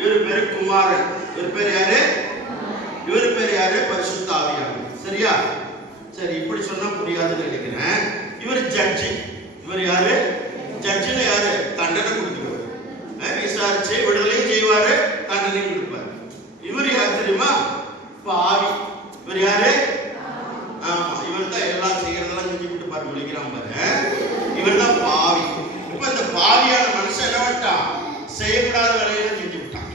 இவர் பேரு குமாரன். இவர் பேர் யாரு? இவர் பேர் யாரு? பரிசுத்த ஆவியானவர். சரியா? சரி, இப்படி சொன்னா புரியாதுன்னு நினைக்கிறேன். இவர் ஜட்ஜி. இவர் யாரு? ஜட்ஜில யாரு? தண்டனை கொடுத்துருவாரு. விசாரிச்சு விடுதலையும் செய்வாரு, தண்டனையும் கொடுப்பாரு. இவர் யார் தெரியுமா? பாவி. இவர் யாரு? ஆமா, இவர் தான் எல்லாம் செய்யறதெல்லாம் செஞ்சு விட்டு பாரு, முடிக்கிறான் பாரு. இவர் தான் பாவி. இப்ப இந்த பாவியான மனுஷன் என்ன பண்ணிட்டான்? செய்யக்கூடாத வேலையெல்லாம் செஞ்சு விட்டான்.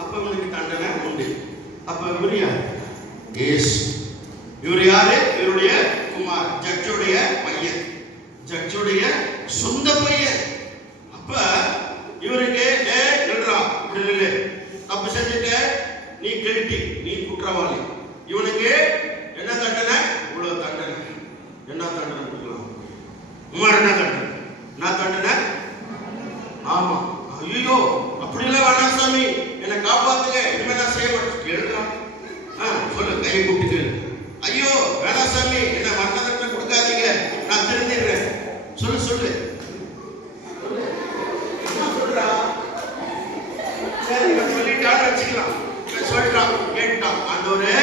அப்ப இவனுக்கு தண்டனை உண்டு. அப்ப இவர் யாரு? இயேசு. இவர் யாரு? இவருடைய குமார், ஜட்ஜுடைய பையன், ஜட்ஜுடைய சொந்த பையன். அப்ப இவருக்கு தப்பு செஞ்சுட்ட, நீ கில்ட்டி, நீ குற்றவாளி. இவனுக்கு என்ன தண்டனை? இவ்வளவு தண்டனை. என்ன தண்டனை கொடுக்கலாம்? என்ன தண்டனை? நான் தண்டனை? ஆமா. ஐயோ அப்படிலாம் வேணாம் சாமி, என்னை காப்பாத்துங்க, இனிமே நான் செய்ய மாட்டேன். கேளுடா. சொல்லு, கையை கூப்பிட்டு கேளு. ஐயோ வேணாம் சாமி, என்ன மரண தண்டனை கொடுக்காதீங்க, நான் திருந்திடுறேன். சொல்லு சொல்லு சொல்றா. சரி சொல்லிட்டான்னு வச்சுக்கலாம். சொல்லிட்டான், கேட்டான். ஆண்டவரே,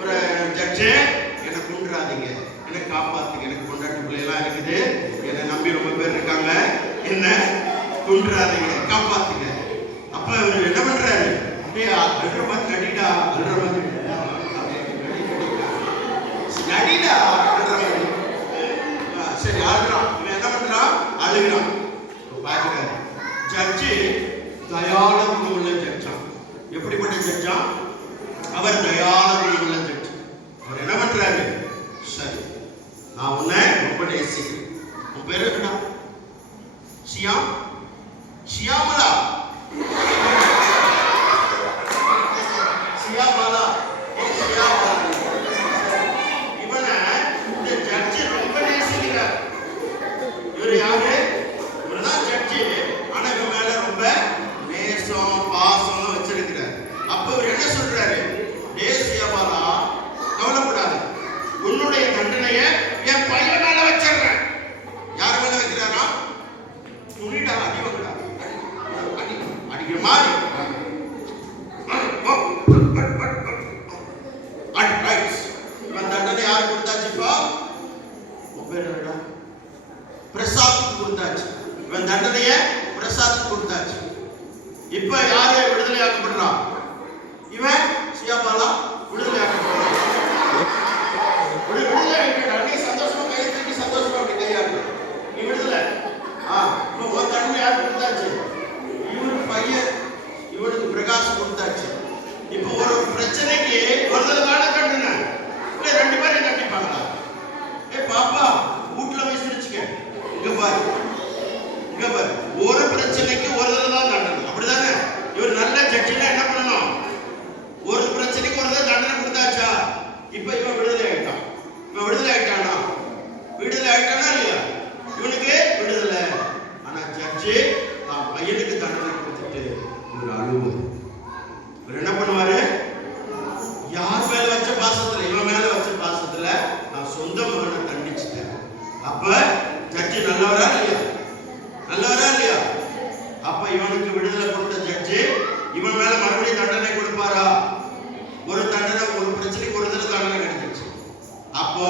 ஒரு ஜட்ஜே, என்னை கொன்றாதீங்க, என்னை காப்பாத்துங்க, எனக்கு கொண்டாட்டு பிள்ளைலாம் இருக்குது, என்னை நம்பி ரொம்ப பேர் இருக்காங்க, என்ன கொன்றாதீங்க, காப்பாத்துங்க. அப்ப இவர் என்ன பண்றாரு? அல்ற மாதிரி நடிடா, அல்ற மாதிரி நடிடா, அல்ற மாதிரி. சரி அழுறான். இவன் என்ன பண்றான்? அழுகிறான். பாக்குறாரு ஜட்ஜி தயாள குணமுள்ள ஜட்ஜான். எப்படிப்பட்ட ஜட்ஜான்? அவர் தயாள குணமுள்ள ஜட்ஜ். அவர் என்ன பண்றாரு? சரி, நான் உன்னை ரொம்ப நேசிக்கிறேன். உன் பேரு என்னடா? சியாம், சியாமலா, சியாமலா, சியாமலா. இவனை இந்த ஜட்ஜி ரொம்ப நேசிக்கிறார். இவர் யாரு? இவர்தான் ஜட்ஜி. ஆனா இவன் மேல ரொம்ப நேசம் பாசம் வச்சிருக்கிறார். அப்ப இவர் என்ன சொல்றாரு? சியாமலா, கவலைப்படாது, உன்னுடைய தண்டனையை என் பையன் மேல வச்சிடுறேன். யார் மேல வைக்கிறாரா? துணிடா, அடிவங்கடா, அடிக்கிற மாதிரி. இவன் தண்டனை யார் கொடுத்தாச்சுப்பா? பிரசாத் கொடுத்தாச்சு. இவன் தண்டனைய பிரசாத் கொடுத்தாச்சு. இப்ப யாரு விடுதலை ஆக்கப்படுறான்? இவன் சியாபாலா விடுதலை ஆக்கப்படுறான். விடுதலை ஆகிட்டான். நீ சந்தோஷமா கை தூக்கி சந்தோஷமா அப்படி கையாடு. நீ விடுதலை. இப்போ ஒரு தண்டனை யார் கொடுத்தாச்சு? இவனுக்கு பையன், இவனுக்கு பிரகாஷ் கொடுத்தாச்சு. இப்போ ஒரு பிரச்சனைக்கு ஒரு தடவை தண்டனை இல்லை, ரெண்டு பேரும் கண்டிப்பாங்களா? பாப்பா வீட்டுல வச்சிருச்சுக்க, இங்க பாரு, இங்க பாரு. ஒரு பிரச்சனைக்கு ஒரு தடவை தான் தண்டனை, அப்படிதானே? இவர் நல்ல ஜட்ஜினா என்ன பண்ணணும்? ஒரு பிரச்சனைக்கு ஒரு தடவை தண்டனை கொடுத்தாச்சா? இப்ப இவன் விடுதலை ஆயிட்டான். இவன் விடுதலை ஆயிட்டானா? விடுதலை ஆயிட்டானா இல்லையா? இவனுக்கு விடுதலை. ஆனா ஜட்ஜி தான் பையனுக்கு தண்டனை கொடுத்துட்டு இவர் அழுவது. இவர் என்ன பண்ணுவாரு? யார் மேல வச்ச பாசத்துல? இவன் மேல வச்ச பாசத்துல நான் சொந்த மகனை தண்டிச்சுட்டேன். அப்ப ஜட்ஜி நல்லவரா இல்லையா? நல்லவரா இல்லையா? அப்ப இவனுக்கு விடுதலை கொடுத்த ஜட்ஜி இவன் மேல மறுபடியும் தண்டனை கொடுப்பாரா? ஒரு தண்டனை, ஒரு பிரச்சனைக்கு ஒரு தடவை தண்டனை கிடைச்சிச்சு. அப்போ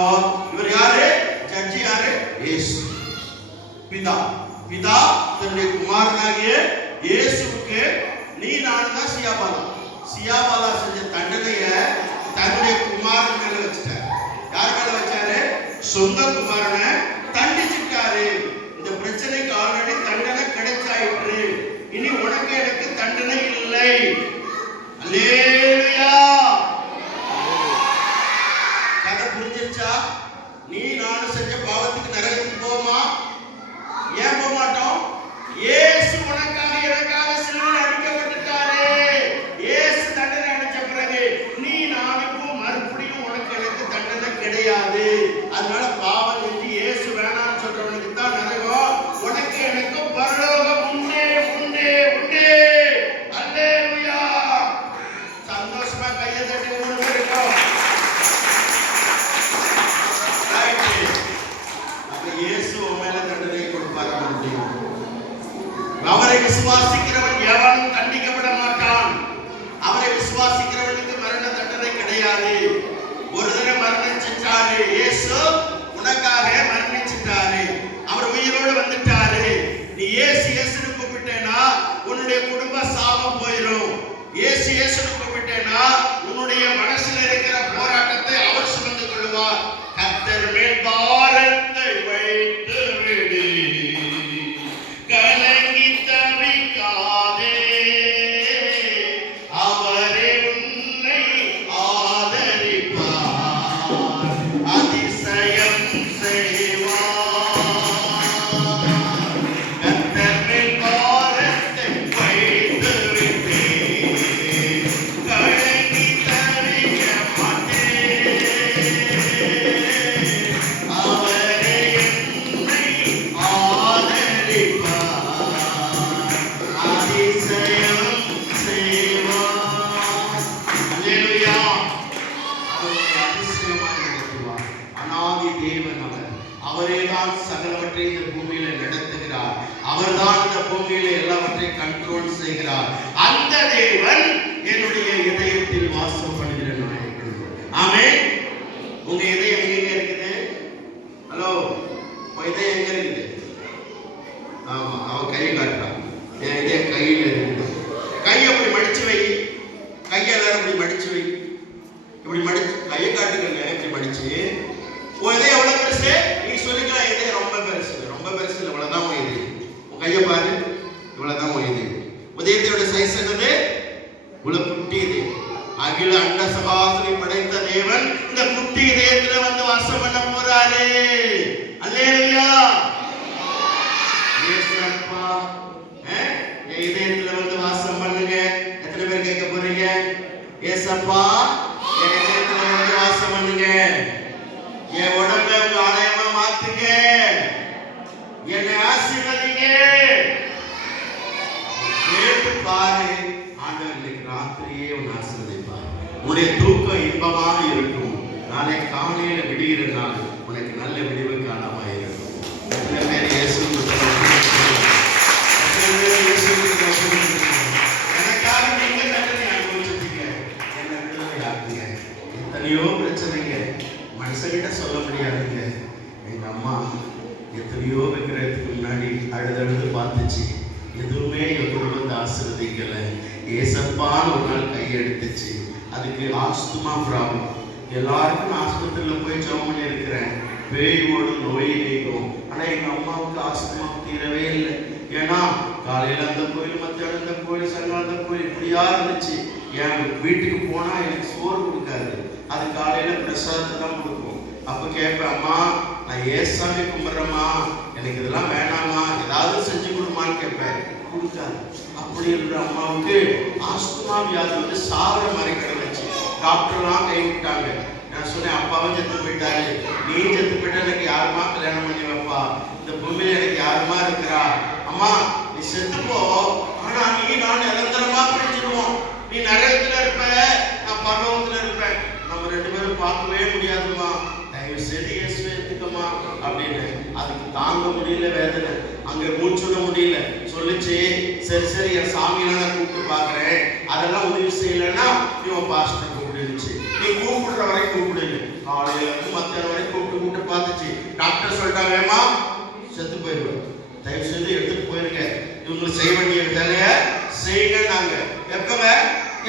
இவர் யாரு? ஜட்ஜி யாரு? இயேசு பிதா. பிதா தன்னுடைய குமாரனாகிய இயேசுவுக்கு நீ நான் தான் சியாபாலா. சியாபாலா செஞ்ச தண்டனைய தன்னுடைய குமாரன் மேல வச்சுட்டாரு. யார் மேல வச்சாரு? சொந்த குமாரனை தண்டிச்சுட்டாரு. இந்த பிரச்சனைக்கு ஆல்ரெடி தண்டனை கிடைச்சாயிற்று. இனி உனக்கு எனக்கு தண்டனை இல்லை. அல்லேலூயா. கதை புரிஞ்சிருச்சா? நீ நானும் செஞ்ச பாவத்துக்கு நரகத்துக்கு போமா? ஏன் போக மாட்டோம்? இயேசு உனக்காக எனக்காக சிலுவையில் அடிக்கப்பட்டுட்டாரு. இயேசு தண்டனை அடிச்ச பிறகு நீ நானுக்கும் மறுபடியும் உனக்கு எனக்கு தண்டனை கிடையாது. அதனால பாவம் செஞ்சு இயேசு வேணாம்னு சொல்றவனுக்கு தான் நரகம். உனக்கு எனக்கு பரலோகம் உண்டே உண்டே உண்டே. அல்லேலூயா. சந்தோஷமா கையை தட்டி மூணு பேருக்கும். இயேசு மேல தண்டனை கொடுப்பார். அவரை விசுவாசிக்கிறவன் எவனும் தண்டிக்கப்பட மாட்டான். அவரை விசுவாசிக்கிறவனுக்கு மரண தண்டனை கிடையாது. ஒரு தடவை மரணிச்சிட்டாரு. இயேசு உனக்காக மரணிச்சிட்டாரு. அவர் உயிரோடு வந்துட்டாரு. நீ இயேசு இயேசுன்னு கூப்பிட்டேனா உன்னுடைய குடும்ப சாபம் போயிடும். இயேசு இயேசுன்னு கூப்பிட்டேனா உன்னுடைய மனசுல இருக்கிற போராட்டத்தை அவர் சுமந்து கொள்வார். கர்த்தர் மேல் பாரத்தை வைத்து விடு, கலங்கி தவிக்காதே, அவரே உன்னை ஆதரிப்பார், அதிசயம் செய்வார். கர்த்தர் மேல் பாரத்தை வைத்து விடு, செய்கிறார். அந்த தேவன் என்னுடைய இதயத்தில் வாசம் பண்ணுகிற நாயகன். ஆமென். உங்க இதயம் எங்க இருக்குது? ஹலோ, உங்க இதயம் எங்க இருக்குது? ஆமா, அவ கை காட்டுறான். என் இதயம் கையில் இருக்குது. கையை அப்படி மடிச்சு வை. கையை எல்லாரும் இப்படி மடிச்சு வை. இப்படி மடிச்சு கையை காட்டுங்க. இப்படி மடிச்சு உன் இதயம் எவ்வளவு பெருசு? நீ சொல்லிக்கலாம் இதயம் ரொம்ப பெருசு. ரொம்ப பெருசு இல்லை, இவ்வளவுதான் உன் இதயம். உன் கையை பாரு, இவ்வளவுதான் உன் இதயம். உதயத்தோட சைஸ் என்னது? இவ்வளவு குட்டி இதயம். அகில அண்ட சகாசனை படைத்த தேவன் இந்த குட்டி இதயத்துல வந்து வாசம் பண்ண போறாரு. அல்லேலூயா. இயேசுப்பா என் இதயத்துல வந்து வாசம் பண்ணுங்க. எத்தனை பேர் கேட்க போறீங்க? இயேசுப்பா என் இதயத்துல வந்து வாசம் பண்ணுங்க. என் உடம்பை உங்க ஆலயமா மாத்துங்க. என்னை ஆசீர்வதிங்க. கேட்டு பாரு, ஆண்டவர் இன்னைக்கு ராத்திரியே உன்னை ஆசீர்வதிப்பார். உன்னுடைய தூக்கம் இன்பமாக இருக்கும். நாளை காலையில விடுகிற நாள் உனக்கு நல்ல விடிவு காலமாக இருக்கும். எத்தனை பேர் இயேசு எனக்காக நீங்க தண்டனை அனுபவிச்சிருக்கீங்க. என்ன விடுதலை ஆக்குங்க. எத்தனையோ பிரச்சனைங்க மனுஷங்கிட்ட சொல்ல முடியாதுங்க. எங்க அம்மா எத்தனையோ வைக்கிறதுக்கு முன்னாடி அழுதழுது பார்த்துச்சு. எதுவுமே எங்க குடும்பத்தை ஆசீர்வதிக்கல. ஏசப்பான்னு ஒரு நாள் கையெடுத்துச்சு. அதுக்கு ஆஸ்துமா ப்ராப்ளம். எல்லாருக்கும் ஆஸ்பத்திரியில் போய் ஜெபம் பண்ணி இருக்கிறேன். பேய் ஓடும், நோய் நீக்கும். ஆனா எங்க அம்மாவுக்கு ஆஸ்துமா தீரவே இல்லை. ஏன்னா காலையில அந்த கோயில், மத்தியானம் அந்த கோயில், சாயங்காலம் அந்த கோயில், இப்படியா இருந்துச்சு. என் வீட்டுக்கு போனா எனக்கு சோறு கொடுக்காது. அது காலையில பிரசாதத்தை தான் கொடுக்கும். அப்ப கேட்பேன், அம்மா நான் ஏசாமி கும்பிட்றேம்மா, எனக்கு இதெல்லாம் வேணாமா, ஏதாவது செஞ்சு கொடுமான்னு கேட்பேன். கொடுக்காது. அப்படி இருக்கிற அம்மாவுக்கு ஆஸ்துமா வியாதி வந்து சாவர மாதிரி கிடந்துச்சு. டாக்டர்லாம் கைவிட்டாங்க. நான் சொன்னேன், அப்பாவும் செத்து போயிட்டாரு, நீ செத்து போயிட்டா எனக்கு யாருமா கல்யாணம் பண்ணி வைப்பா? இந்த பூமியில எனக்கு யாருமா இருக்கிறா? அம்மா நீ செத்துப்போ, ஆனா நீ நான் நிரந்தரமா பிடிச்சிடுவோம். நீ நரகத்துல இருப்ப, நான் பரலோகத்துல இருப்பேன். நம்ம ரெண்டு பேரும் பார்க்கவே முடியாதுமா, தயவு செய்து இயேசுவை எடுத்துக்கமா அப்படின்னு. அதுக்கு தாங்க முடியல வேதனை, அங்க மூச்சுட முடியல. சொல்லிச்சு, சரி சரி என் சாமியெல்லாம் நான் கூப்பிட்டு பாக்குறேன், அதெல்லாம் உதவி செய்யலைன்னா நீ உன் பாஸ்டர் கூப்பிடுச்சு. நீ கூப்பிடுற வரை கூப்பிடுங்க. காலையில இருந்து மத்தியானம் வரை கூப்பிட்டு பார்த்துச்சு. டாக்டர் சொல்லிட்டாங்கம்மா செத்து போயிடுவேன், தயவு செய்து எடுத்துட்டு போயிருங்க, இவங்களுக்கு செய்ய வேண்டிய வேலைய செய்யுங்க. நாங்க எப்பவ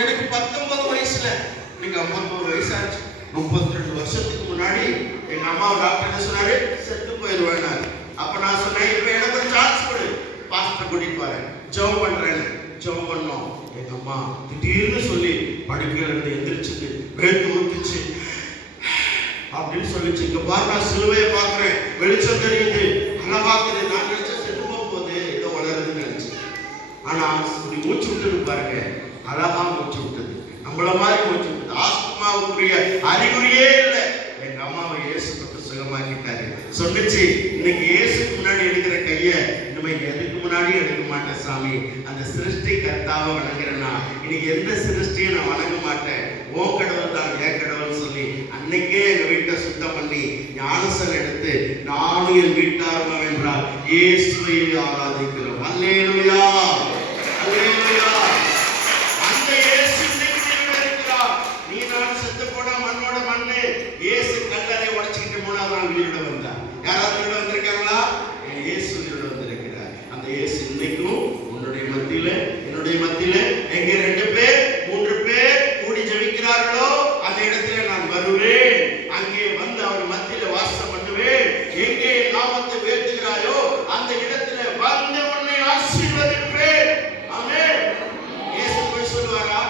எனக்கு 19 வயசுல, இன்னைக்கு 51 வயசு ஆச்சு. 32 வருஷத்துக்கு முன்னாடி எங்க அம்மா டாக்டர் என்ன சொன்னாரு? செத்து போயிடுவேன். அப்ப நான் சொன்னேன், இப்ப எனக்கு ஒரு சான்ஸ் கொடு, பாஸ்டர் கூட்டிட்டு போறேன், ஜெபம் பண்றேன்னு. ஜெபம் பண்ணோம். எங்க அம்மா திடீர்னு சொல்லி படுக்கையில இருந்து எந்திரிச்சுட்டு வேத்து ஊத்துச்சு அப்படின்னு சொல்லிச்சு. இங்க பாரு, நான் சிலுவையை பாக்குறேன், வெளிச்சம் தெரியுது, நல்லா பாக்குது. நான் நினைச்ச செத்து போகுது, ஏதோ வளருதுன்னு நினைச்சேன். ஆனா இப்படி மூச்சு விட்டுது பாருங்க, அழகா மூச்சு விட்டது, நம்மள மாதிரி மூச்சு விட்டது. ஆஸ்துமாவுக்குரிய அறிகுறியே இல்லை. எங்க அம்மாவை இயேசு தொட்டு சுகமாக்கிட்டாரு. சொல்லுச்சு, இன்னைக்கு இயேசுக்கு முன்னாடி எடுக்கிற கைய இனிமே எதுக்கு முன்னாடி எடுக்க மாட்டேன் சாமி. அந்த சிருஷ்டி கர்த்தாவை வணங்குறேன்னா இன்னைக்கு எந்த சிருஷ்டியும் நான் வணங்க மாட்டேன், ஓ கடவுள் தான் ஏன் கடவுள் சொல்லி அன்னைக்கே எங்க வீட்டை சுத்தம் பண்ணி ஞானசல் எடுத்து நானும் என் வீட்டாரும் என்றால் இயேசுவை ஆராதிக்கிறோம். அல்லேலூயா, அல்லேலூயா. அந்த இயேசு இருக்கிறார். நீ நான் செத்து போனா மண்ணோட மண்ணு. இயேசு கல்லறை உடைச்சுக்கிட்டு 3ஆவது நாள் வெளியிட வந்தார். யாராவது வெளியிட வந்திருக்காங்களா? இயேசு வெளியிட வந்திருக்கிறார். அந்த இயேசு இன்னைக்கும் உன்னுடைய மத்தியில என்னுடைய மத்தியில எங்க 2 பேர் 3 பேர் கூடி ஜெபிக்கிறார்களோ அந்த இடத்துல நான் வருவேன். அங்கே வந்து அவர் மத்தியில வாசம் பண்ணுவேன். எங்கே நாமத்தை உயர்த்துகிறாயோ அந்த இடத்துல வந்து உன்னை ஆசீர்வதிப்பேன். ஆமென். இயேசு போய் சொல்லுவாரா?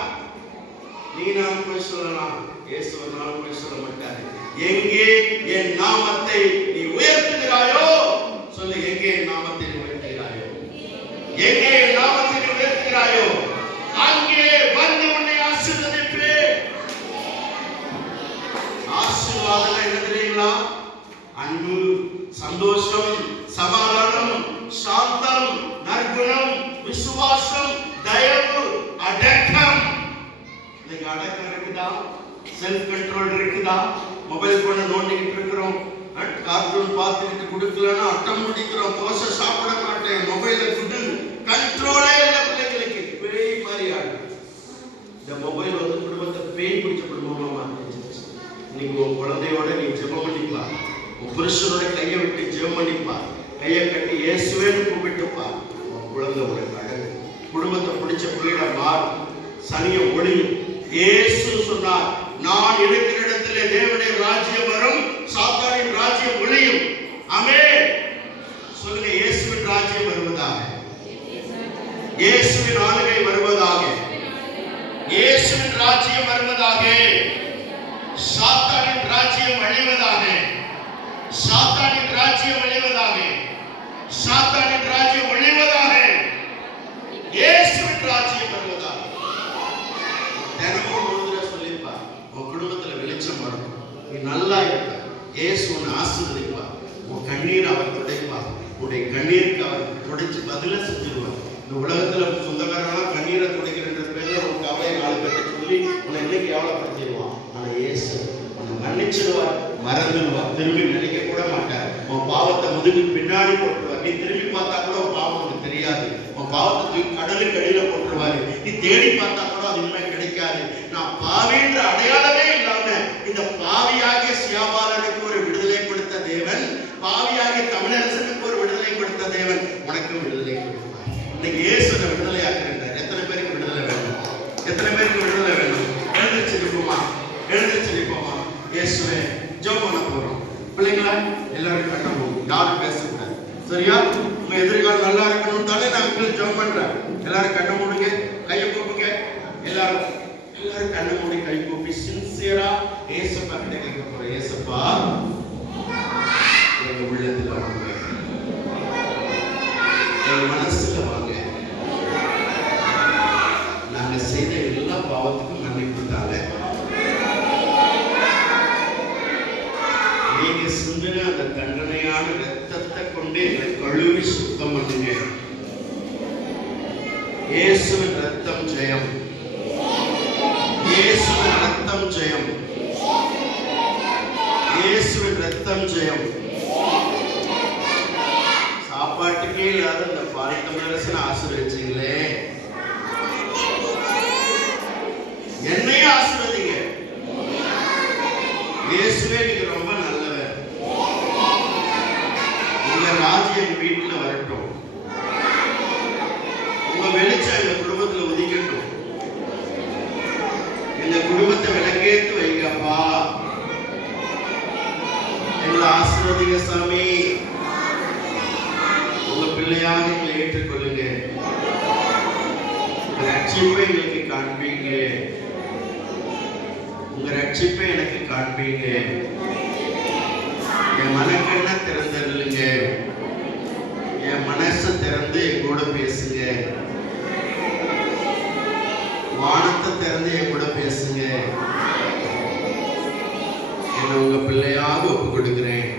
நீ நான் போய் சொல்லலாம். இயேசு ஒரு நாள் போய் சொல்ல மாட்டாரு. எங்கே என் நாமத்தை நீ உயர்த்துகிறாயோ சொல்லு. எங்கே என் நாமத்தை நீ உயர்த்துகிறாயோ, எங்கே என் நாமத்தை நீ உயர்த்துகிறாயோ அங்கே வந்து உன்னை ஆசீர்வதிப்பேன். ஆசீர்வாதம் என்ன தெரியுங்களா? அன்பு, சந்தோஷம், சமாதானம், சாந்தம், நற்குணம், விசுவாசம், தயவு, அடக்கம். இன்னைக்கு அடக்கம் இருக்குதா? செல்ஃப் கண்ட்ரோல் இருக்குதா? மொபைல் போன நோண்டிக்கிட்டு இருக்கிறோம், கார்ட்டூன் பார்த்துக்கிட்டு கொடுக்கலன்னா அட்டம் முடிக்கிறோம், தோசை சாப்பிட மாட்டேன், மொபைலை குடு. கண்ட்ரோலே இல்லை பிள்ளைங்களுக்கு. பீடம் மாறும், சனியம் ஒளியும். இயேசு சொன்னார், நான் இருக்கிற இடத்திலே தேவனுடைய ராஜ்யம் வரும், சாத்தானின் ராஜ்யம் ஒளியும். ஆமென். சொல்லுங்க, இயேசுவின் ராஜ்யம் வருவதாக, இயேசுவின் ஆளுகை வருவதாக, இயேசுவின் ராஜ்யம் வருவதாக, சாத்தானின் ராஜ்யம் அழிவதாக, சாத்தானின் ராஜ்யம் அழிவதாக, சாத்தானின் ராஜ்யம் அழிவதாக, இயேசுவின் ராஜ்யம் வருவதாக. தினமும் ஒரு தடவை சொல்லிப்பா, உன் குடும்பத்துல வெளிச்சம் வரும், நீ நல்லா இருப்ப, இயேசு உன்னை ஆசீர்வதிப்பார், உன் கண்ணீர் அவர் துடைப்பார், உன்னுடைய கண்ணீருக்கு அவர் துடைச்சு பதில செஞ்சிருவார். இந்த உலகத்துல சொந்தக்காரனா கண்ணீரை துடைக்கிற பேர்ல ஒரு கவலையை 4 பேருக்கு சொல்லி உன்னை இன்னைக்கு எவ்வளவுப்படுத்திடுவான். ஆனா இயேசு உன்னை மன்னிச்சிடுவார், மறந்துடுவார், திரும்பி நினைக்க கூட மாட்டார். உன் பாவத்தை முதுகுக்கு பின்னாடி போட்டுருவார். நீ திரும்பி பார்த்தா கூட உன் பாவம் உனக்கு தெரியாது. உன் பாவத்தை தூக்கி கடலுக்கு அடியில போட்டுருவாரு. நீ தேடி பார்த்தா கூட அது இனிமே கிடைக்காது. நான் பாவின்ற அடையாளமே இல்லாம இந்த பாவியாகிய சியாபாலனுக்கு ஒரு விடுதலை கொடுத்த தேவன், பாவியாகிய தமிழரசனுக்கு ஒரு விடுதலை கொடுத்த தேவன் உனக்கு விடுதலை கொடுத்தார். இன்னைக்கு இயேசு விடுதலை ஆக்குறார். எத்தனை பேருக்கு விடுதலை வேணும்? எத்தனை பேருக்கு விடுதலை வேணும்? எழுந்திருச்சு நிற்போமா? எழுந்திருச்சு நிற்போமா? இயேசுவே ஜெபம் பண்ண போறோம். பிள்ளைங்களா எல்லாரும் கண்ண போகும், யாரும் பேசக்கூடாது. சரியா? உங்க எதிர்காலம் நல்லா இருக்கணும் தானே நான் உங்களுக்கு ஜெபம் பண்றேன். எல்லாரும் கண்ண மூடுங்க, கையை கூப்புங்க. எல்லாரும் கண்ண மூடி கை கூப்பி சின்சியரா ஏசப்பா கிட்ட கேட்க போறோம். ஏசப்பா, எங்க உள்ளத்துல வாங்க, எங்க மனசுல வாங்க, நாங்க செய்த எல்லா பாவத்துக்கும் மன்னிப்பு தாங்க. நீங்க சிந்தின அந்த தண்டனையான ரத்தத்தை கொண்டு எங்களை கழுவி சுத்தம் பண்ணுங்க. இயேசுவின் ரத்தம் ஜெயம், இயேசுவின் ரத்தம் ஜெயம், இயேசுவின் ரத்தம் ஜெயம். சாப்பாட்டுக்கே இல்லாத இந்த பால் தமிழரசனை ஆசீர்வதிச்சீங்களே, என்னையும் ஆசீர்வதிங்க. இயேசுவே நீங்க ரொம்ப நல்லவர். உங்க ராஜ்யம் வீட்டுல வரட்டும், உங்க வெளிச்சம் எங்க குடும்பத்துல உதிக்கட்டும். இந்த குடும்பத்தை விளக்கேத்து வைங்கப்பா. எங்களை ஆசீர்வதிங்க சாமி. உங்க பிள்ளையாக எங்களை ஏற்றுக்கொள்ளுங்க. உங்க ரட்சிப்பை எங்களுக்கு காண்பீங்க, உங்க ரட்சிப்பை எனக்கு காண்பீங்க. என் மனக்கண்ணை திறந்துருங்க, என் மனசை திறந்து என் கூட பேசுங்க, வானத்தை திறந்து என் கூட பேசுங்க. என்னை உங்க பிள்ளையாக ஒப்பு கொடுக்கிறேன்.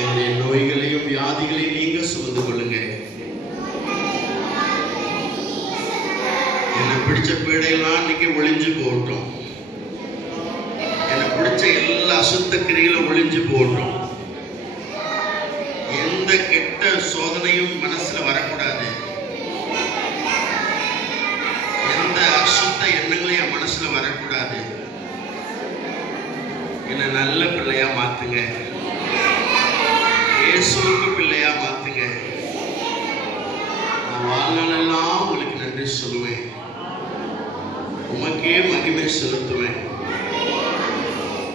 என்னுடைய நோய்களையும் வியாதிகளையும் நீங்க சுமந்து கொள்ளுங்க. என்னை பிடிச்ச பீடையெல்லாம் இன்னைக்கு ஒளிஞ்சு போகட்டும். என்னை பிடிச்ச எல்லா அசுத்த கிரிகளும் ஒளிஞ்சு போகட்டும். எந்த கெட்ட சோதனையும் மனசுல வரக்கூடாது. எந்த அசுத்த எண்ணங்களையும் என் மனசுல வரக்கூடாது. என்னை நல்ல பிள்ளையா மாத்துங்க, இயேசுவுக்கு பிள்ளையா மாத்துங்க. நான் வாழ்நாளெல்லாம் உங்களுக்கு நன்றி சொல்லுவேன், உமக்கே மகிமை செலுத்துவேன்.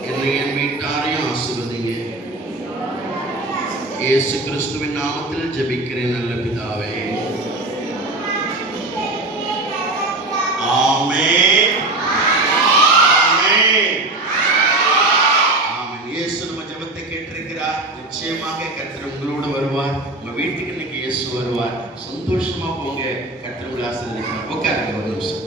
என்னை என் வீட்டாரையும் ஆசீர்வதிங்க. இயேசு கிறிஸ்துவின் நாமத்தில் ஜெபிக்கிறேன் நல்ல பிதாவே, ஆமென். நிச்சயமாக கர்த்தர் உங்களோடு வருவார். உங்க வீட்டுக்கு இன்னைக்கு இயேசு வருவார். சந்தோஷமா போங்க. கர்த்தர் உங்களை ஆசீர்வதிப்பார். உட்காருங்க ஒரு நிமிஷம்.